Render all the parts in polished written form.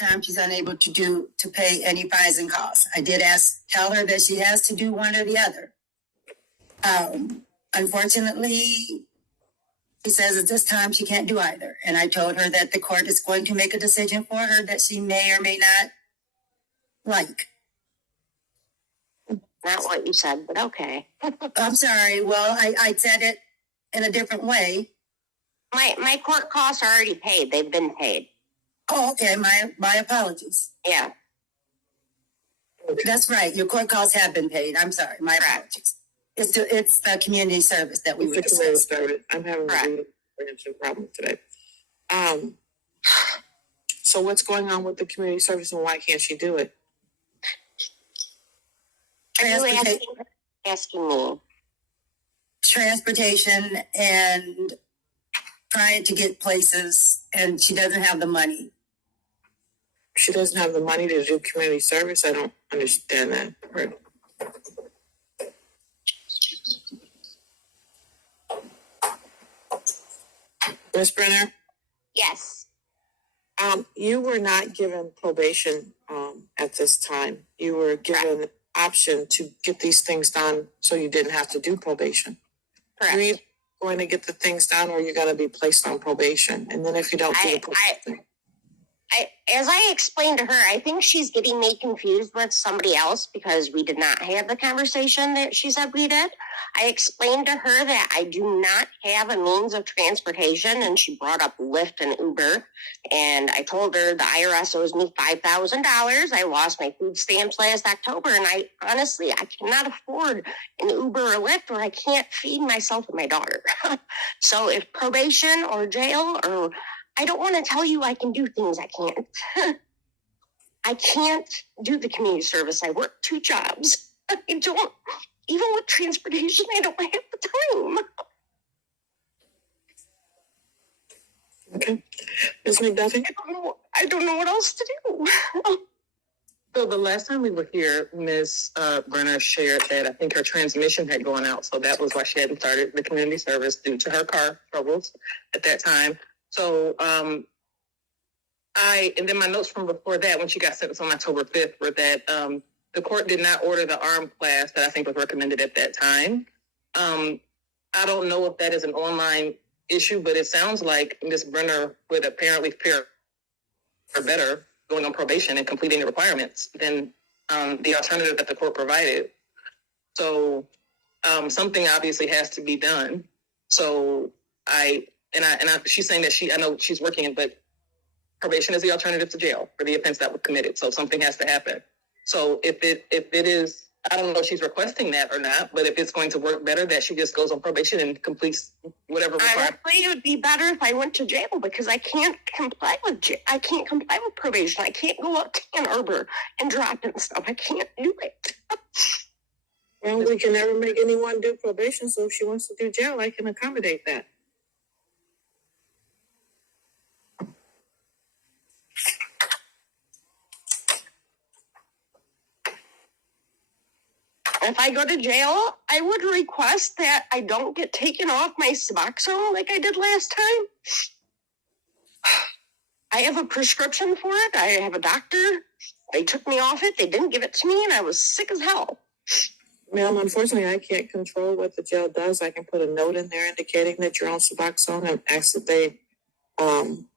time she's unable to pay any fines and costs. I did tell her that she has to do one or the other. Unfortunately, she says at this time she can't do either. And I told her that the court is going to make a decision for her that she may or may not like. Not what you said, but okay. I'm sorry. Well, I said it in a different way. My court costs are already paid. They've been paid. Oh, okay. My apologies. Yeah. That's right. Your court costs have been paid. I'm sorry. My apologies. It's the community service that we were discussing. I'm having a problem today. So what's going on with the community service and why can't she do it? Asking me. Transportation and trying to get places, and she doesn't have the money. She doesn't have the money to do community service? I don't understand that part. Ms. Brenner? Yes. You were not given probation at this time. You were given an option to get these things done so you didn't have to do probation. Correct. You're either going to get the things done or you're going to be placed on probation. And then if you don't do the probation... As I explained to her, I think she's getting me confused with somebody else because we did not have the conversation that she said we did. I explained to her that I do not have a means of transportation, and she brought up Lyft and Uber. And I told her the IRS owes me $5,000. I lost my food stamps last October, and I cannot afford an Uber or Lyft, or I can't feed myself and my daughter. So if probation or jail or... I don't want to tell you I can do things I can't. I can't do the community service. I work 2 jobs. I don't, even with transportation, I don't have the time. Okay. Ms. McDuffie? I don't know what else to do. So the last time we were here, Ms. Brenner shared that I think her transmission had gone out. So that was why she hadn't started the community service due to her car troubles at that time. So and then my notes from before that, when she got sentenced on October 5th, were that the court did not order the armed class that I think was recommended at that time. I don't know if that is an online issue, but it sounds like Ms. Brenner would apparently fare better going on probation and completing the requirements than the alternative that the court provided. So something obviously has to be done. So she's saying that I know she's working, but probation is the alternative to jail for the offense that was committed. So something has to happen. So if it is, I don't know if she's requesting that or not, but if it's going to work better that she just goes on probation and completes whatever requirement. Honestly, it would be better if I went to jail because I can't comply with probation. I can't go up to Ann Arbor and drop in stuff. I can't do it. Well, we can never make anyone do probation, so if she wants to do jail, I can accommodate that. If I go to jail, I would request that I don't get taken off my Suboxone like I did last time. I have a prescription for it. I have a doctor. They took me off it. They didn't give it to me, and I was sick as hell. Ma'am, unfortunately, I can't control what the jail does. I can put a note in there indicating that you're on Suboxone and ask that they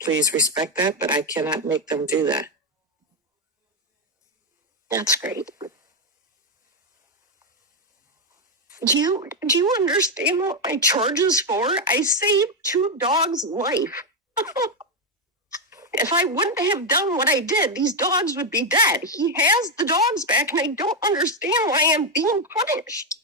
please respect that, but I cannot make them do that. That's great. Do you understand what my charge is for? I saved 2 dogs' life. If I wouldn't have done what I did, these dogs would be dead. He has the dogs back, and I don't understand why I'm being punished.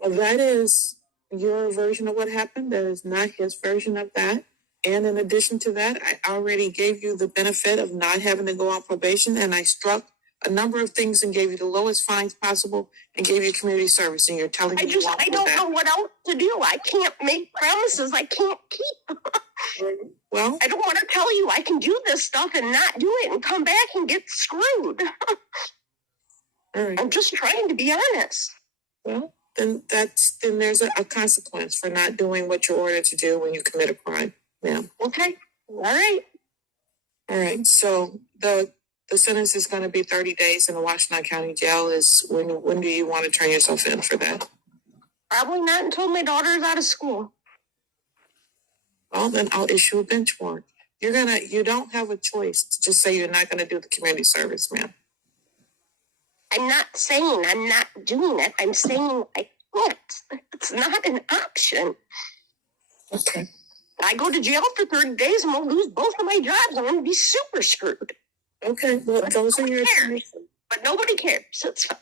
Well, that is your version of what happened. That is not his version of that. And in addition to that, I already gave you the benefit of not having to go on probation, and I struck a number of things and gave you the lowest fines possible and gave you community service, and you're telling me I don't know what else to do. I can't make promises I can't keep. Well, I don't want to tell you I can do this stuff and not do it and come back and get screwed. all right. I'm just trying to be honest. Well, then there's a consequence for not doing what you're ordered to do when you commit a crime, ma'am. Okay. All right. All right. So the the sentence is going to be 30 days in the Washtenaw County Jail. Is when do you want to turn yourself in for that? Probably not until my daughter's out of school. Well, then I'll issue a bench warrant. You don't have a choice to just say you're not going to do the community service, ma'am. I'm not saying I'm not doing it. I'm saying I can't. It's not an option. Okay. I go to jail for 30 days and we'll lose both of my jobs. I'm going to be super screwed. Okay, well, those are your cares. But nobody cares. It's fine.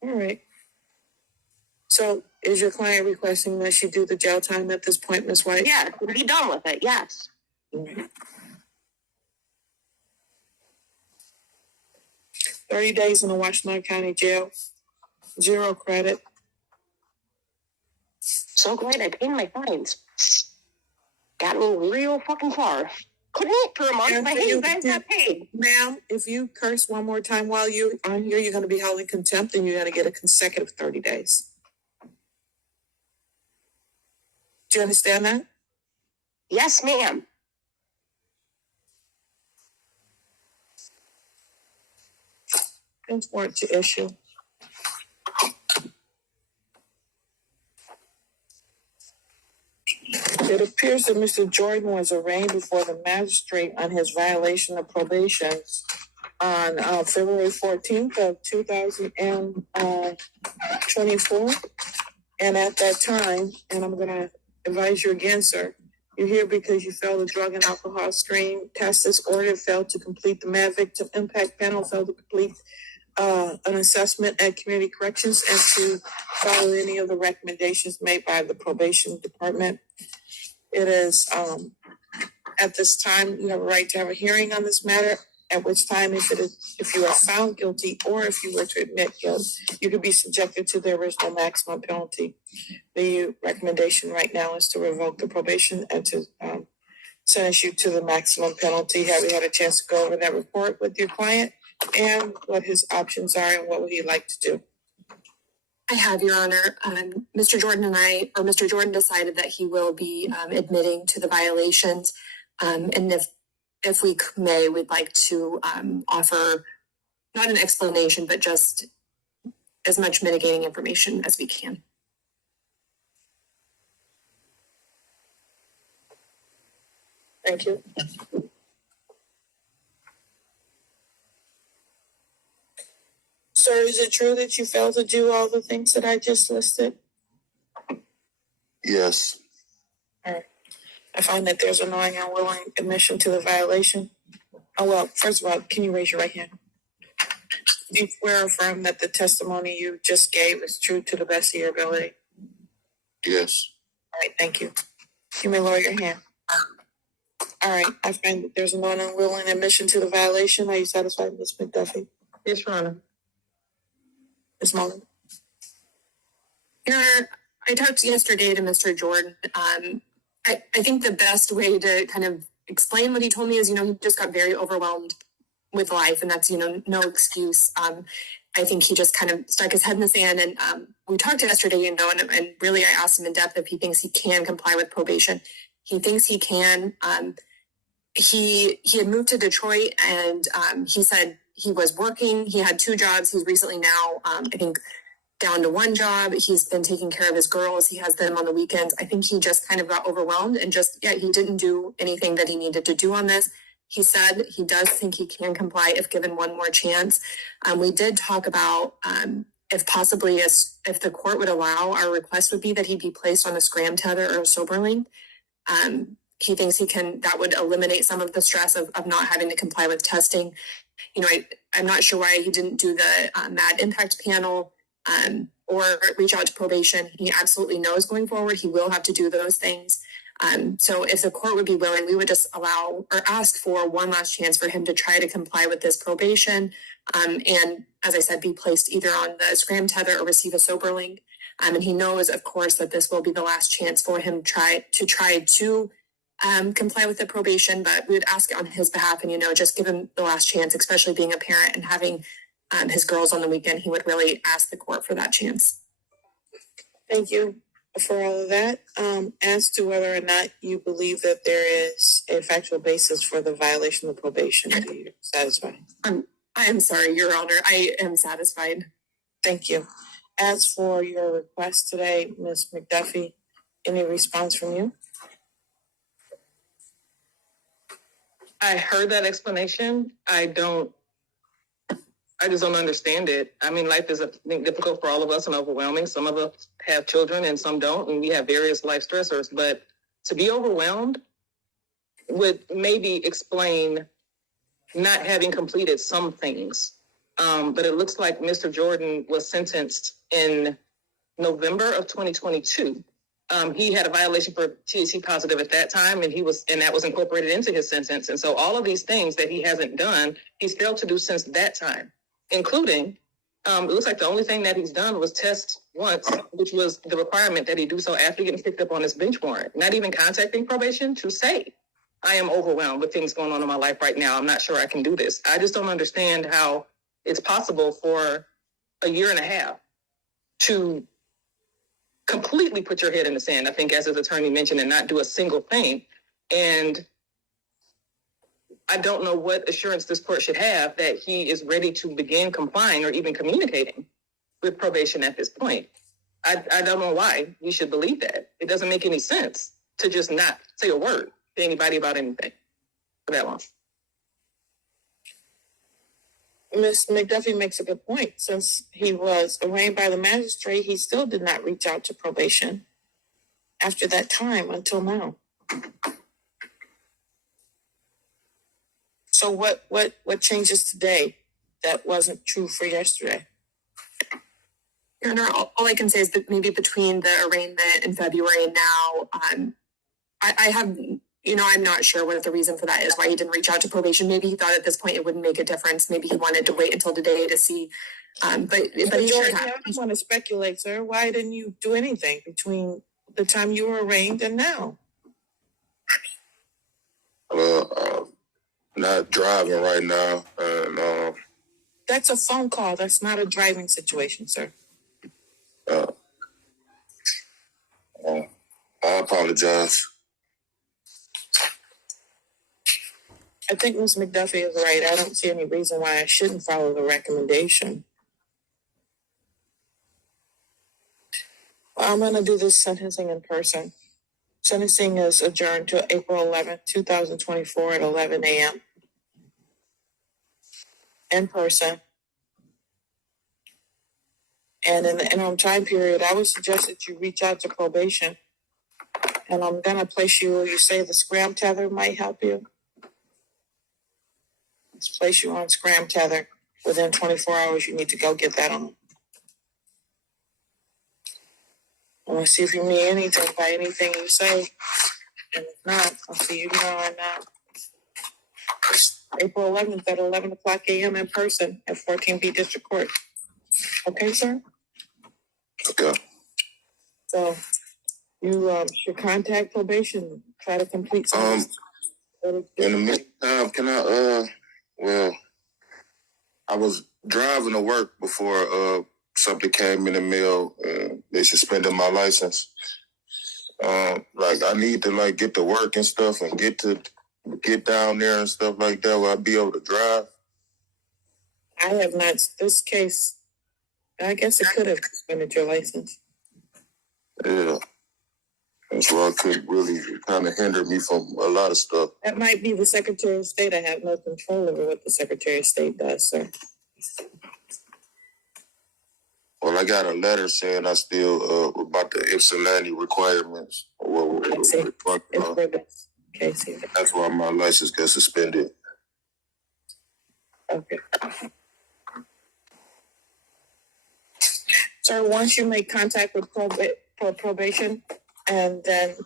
All right. So is your client requesting that she do the jail time at this point, Ms. White? Yeah, be done with it. Yes. All right. 30 days in the Washtenaw County Jail, 0 credit. So glad I paid my fines. Got me real fucking far. Couldn't eat for a month, And but hey, you guys got paid. Ma'am, if you curse one more time while you're on here, you're going to be held in contempt and you're going to get a consecutive 30 days. Do you understand that? Yes, ma'am. Bench warrant to issue. It appears that Mr. Jordan was arraigned before the magistrate on his violation of probation on February 14th of 2024. And at that time, and I'm going to advise you again, sir, you're here because you failed the drug and alcohol screening test this order, failed to complete the MAD victim impact panel, failed to complete an assessment at community corrections, and to follow any of the recommendations made by the probation department. It is at this time you have a right to have a hearing on this matter, at which time if you are found guilty or if you were to admit guilt, you could be subjected to the original maximum penalty. The recommendation right now is to revoke the probation and to sentence you to the maximum penalty. Have you had a chance to go over that report with your client and what his options are and what would he like to do? I have, Your Honor. Mr. Jordan decided that he will be admitting to the violations. And if we may, we'd like to offer not an explanation, but just as much mitigating information as we can. Thank you. Sir, is it true that you failed to do all the things that I just listed? Yes. All right. I find that there's a knowing and willing admission to the violation. Oh, well, first of all, can you raise your right hand? Do you swear or affirm that the testimony you just gave is true to the best of your ability? Yes. All right, thank you. You may lower your hand. All right, I find that there's a knowing and willing admission to the violation. Are you satisfied, Ms. McDuffie? Yes, Your Honor. Ms. Mullen? Your Honor, I talked yesterday to Mr. Jordan. I think the best way to kind of explain what he told me is, he just got very overwhelmed with life, and that's, no excuse. I think he just kind of stuck his head in the sand, and we talked yesterday, and really I asked him in depth if he thinks he can comply with probation. He thinks he can. He had moved to Detroit, and he said he was working. He had 2 jobs. He's recently now, I think, down to 1 job. He's been taking care of his girls. He has them on the weekends. I think he just kind of got overwhelmed and he didn't do anything that he needed to do on this. He said he does think he can comply if given one more chance. We did talk about if possibly if the court would allow, our request would be that he be placed on a scram tether or a sober link. He thinks that would eliminate some of the stress of not having to comply with testing. I'm not sure why he didn't do the MAD impact panel or reach out to probation. He absolutely knows going forward he will have to do those things. So if the court would be willing, we would just allow or ask for one last chance for him to try to comply with this probation. And as I said, be placed either on the scram tether or receive a sober link. And he knows, of course, that this will be the last chance for him to try to comply with the probation, but we would ask it on his behalf and, just give him the last chance, especially being a parent and having his girls on the weekend. He would really ask the court for that chance. Thank you for all of that. As to whether or not you believe that there is a factual basis for the violation of probation, are you satisfied? I am sorry, Your Honor. I am satisfied. Thank you. As for your request today, Ms. McDuffie, any response from you? I heard that explanation. I just don't understand it. I mean, life is, I think, difficult for all of us and overwhelming. Some of us have children and some don't, and we have various life stressors. But to be overwhelmed would maybe explain not having completed some things. But it looks like Mr. Jordan was sentenced in November of 2022. He had a violation for THC positive at that time, and that was incorporated into his sentence. And so all of these things that he hasn't done, he's failed to do since that time, including, it looks like the only thing that he's done was test once, which was the requirement that he do so after getting picked up on his bench warrant, not even contacting probation to say, I am overwhelmed with things going on in my life right now. I'm not sure I can do this. I just don't understand how it's possible for a year and a half to completely put your head in the sand, I think, as his attorney mentioned, and not do a single thing. And I don't know what assurance this court should have that he is ready to begin complying or even communicating with probation at this point. I don't know why you should believe that. It doesn't make any sense to just not say a word to anybody about anything for that long. Ms. McDuffie makes a good point. Since he was arraigned by the magistrate, he still did not reach out to probation after that time until now. So what changes today that wasn't true for yesterday? Your Honor, all I can say is that maybe between the arraignment in February and now, I have, I'm not sure what the reason for that is, why he didn't reach out to probation. Maybe he thought at this point it wouldn't make a difference. Maybe he wanted to wait until today to see. But he should have. I don't want to speculate, sir. Why didn't you do anything between the time you were arraigned and now? Not driving right now, and That's a phone call. That's not a driving situation, sir. I apologize. I think Ms. McDuffie is right. I don't see any reason why I shouldn't follow the recommendation. I'm going to do this sentencing in person. Sentencing is adjourned to April 11th, 2024 at 11 a.m. in person. And in the interim time period, I would suggest that you reach out to probation. And I'm going to place you say the Scram Tether might help you. Let's place you on Scram Tether. Within 24 hours, you need to go get that on. I want to see if you need anything by anything you say. And if not, I'll see you tomorrow now. April 11th at 11 o'clock a.m. in person at 14B District Court. Okay, sir? Okay. So you should contact probation, try to complete some. In the meantime, can I was driving to work before something came in the mail. They suspended my license. I need to get to work and stuff and get down there and stuff like that. Will I be able to drive? I have not. This case, I guess it could have suspended your license. Yeah. That's why it could really kind of hinder me from a lot of stuff. That might be the Secretary of State. I have no control over what the Secretary of State does, sir. Well, I got a letter saying I still about the Ypsilanti requirements. It's for this case here. That's why my license got suspended. Okay. Sir, once you make contact with probation, and then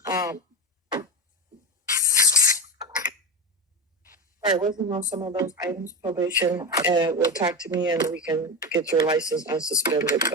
working on some of those items, probation will talk to me and we can get your license unsuspended. But